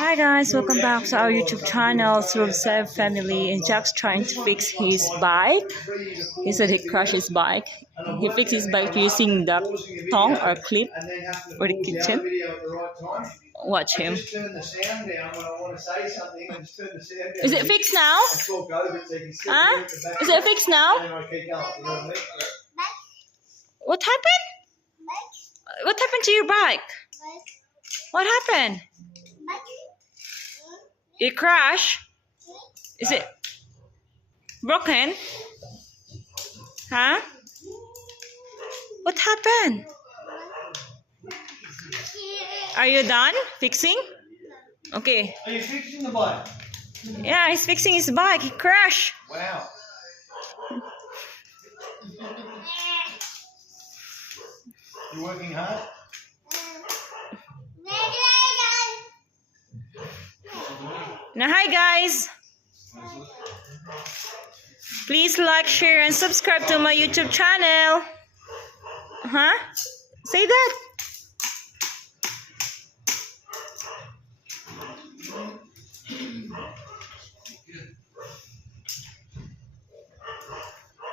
Hi guys, welcome back to our YouTube channel, Through Save Family. And Jack's trying to fix his bike. He said he crashed his bike. He fixed his bike using the thong or clip for the kitchen. Watch him. Is it fixed now? Huh? Is it fixed now? What happened? What happened to your bike? What happened? It crashed? Is it broken? Huh? What happened? Are you done fixing? Okay. Are you fixing the bike? Yeah, he's fixing his bike. He crashed. Wow. You working hard? Now, hi guys. Please like, share, and subscribe to my YouTube channel. Huh? Say that.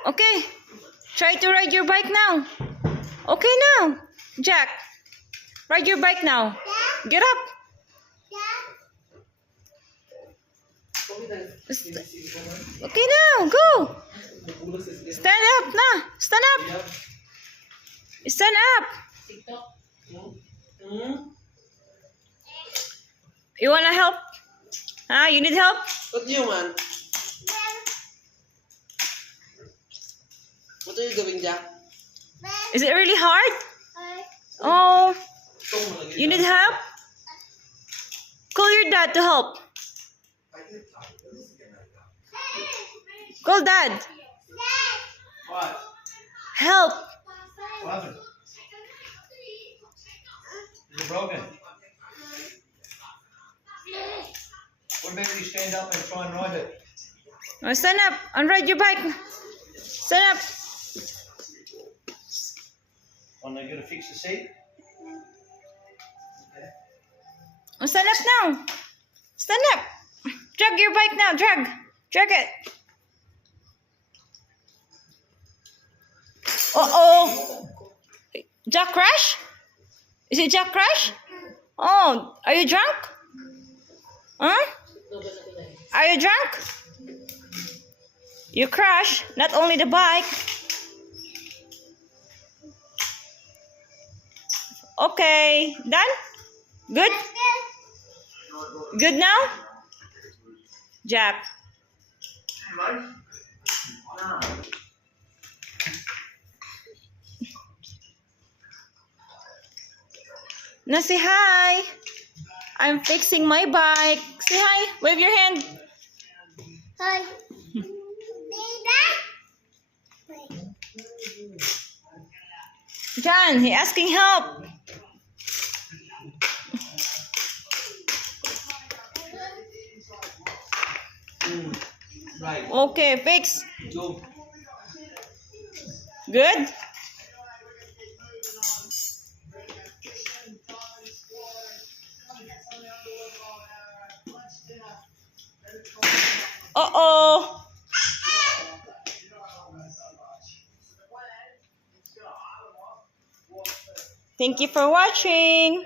Okay. Try to ride your bike now. Okay now. Jack. Ride your bike now. Get up. Okay now. Go. Stand up now. Stand up. Stand up. You wanna help? Huh? You need help? What you, man? What are you doing, Jack? Is it really hard? Oh, you need help? Call your dad to help. Call dad. What? Help. What happened? Is it broken? What about if you stand up and try and ride it? Oh, stand up and ride your bike. Stand up. Oh, they're going to fix the seat? Oh, stand up now. Stand up. Drag your bike now. Drag. Drag it. Uh-oh. Jack crash? Is it Jack crash? Oh, are you drunk? Huh? Are you drunk? You crashed. Not only the bike. Okay. Done? Good? Good now? Jack. Now say hi. I'm fixing my bike. Say hi. Wave your hand. Hi. John, he asking help. Right. Okay, fix. Go. Good? Uh-oh. Thank you for watching.